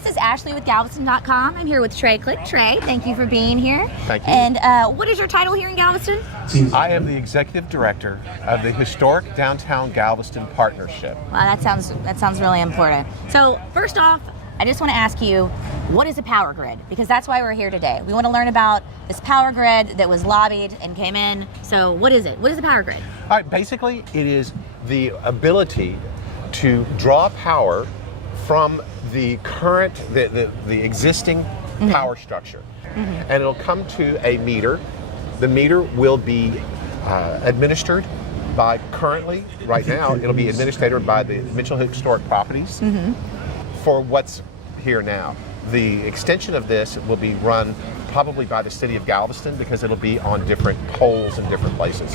this is Ashley with Galveston.com. I'm here with Trey Click. Trey, thank you for being here. Thank you. And what is your title here in Galveston? I am the executive director of the Historic Downtown Galveston Partnership. Wow, that sounds really important. So first off, I just want to ask you, what is a power grid? Because that's why we're here today. We want to learn about this power grid that was lobbied and came in. So what is it? What is a power grid? All right, basically it is the ability to draw power from the current, the existing power structure. And it'll come to a meter. The meter will be administered by, currently, right now, it'll be administered by the Mitchell Historic Properties for what's here now. The extension of this will be run probably by the city of Galveston because it'll be on different poles in different places.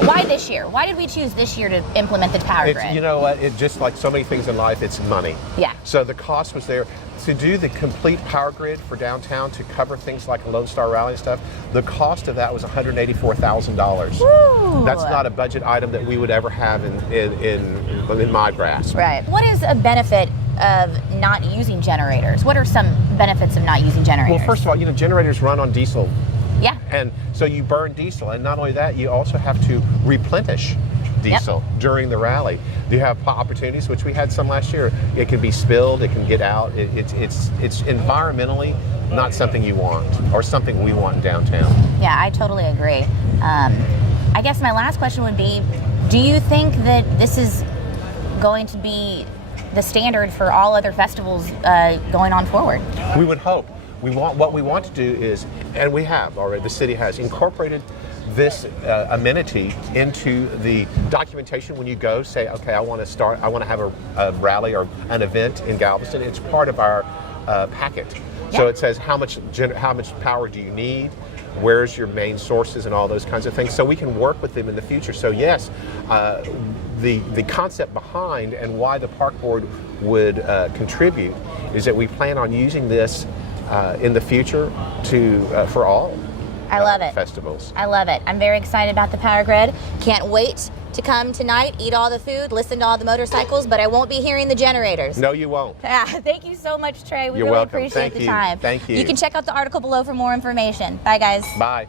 Why this year? Why did we choose this year to implement the power grid? You know what, it just like so many things in life, it's money. Yeah. So the cost was there. To do the complete power grid for downtown to cover things like a Lone Star Rally and stuff, the cost of that was $184,000. That's not a budget item that we would ever have in my grasp. Right. What is a benefit of not using generators? What are some benefits of not using generators? Well, first of all, generators run on diesel. Yeah. And so you burn diesel, and not only that, you also have to replenish diesel during the rally. You have opportunities, which we had some last year. It can be spilled, it can get out. It's environmentally not something you want, or something we want in downtown. Yeah, I totally agree. I guess my last question would be, do you think that this is going to be the standard for all other festivals going on forward? We would hope. What we want to do is, and we have already, the city has incorporated this amenity into the documentation. When you go, say, okay, I want to have a rally or an event in Galveston. It's part of our packet. Yeah. So it says how much power do you need, where's your main sources, and all those kinds of things. So we can work with them in the future. So yes, the concept behind and why the park board would contribute is that we plan on using this in the future for all. I love it. Festivals. I love it. I'm very excited about the power grid. Can't wait to come tonight, eat all the food, listen to all the motorcycles, but I won't be hearing the generators. No, you won't. Thank you so much, Trey. We You're really welcome. appreciate the time. Thank you. You can check out the article below for more information. Bye, guys. Bye.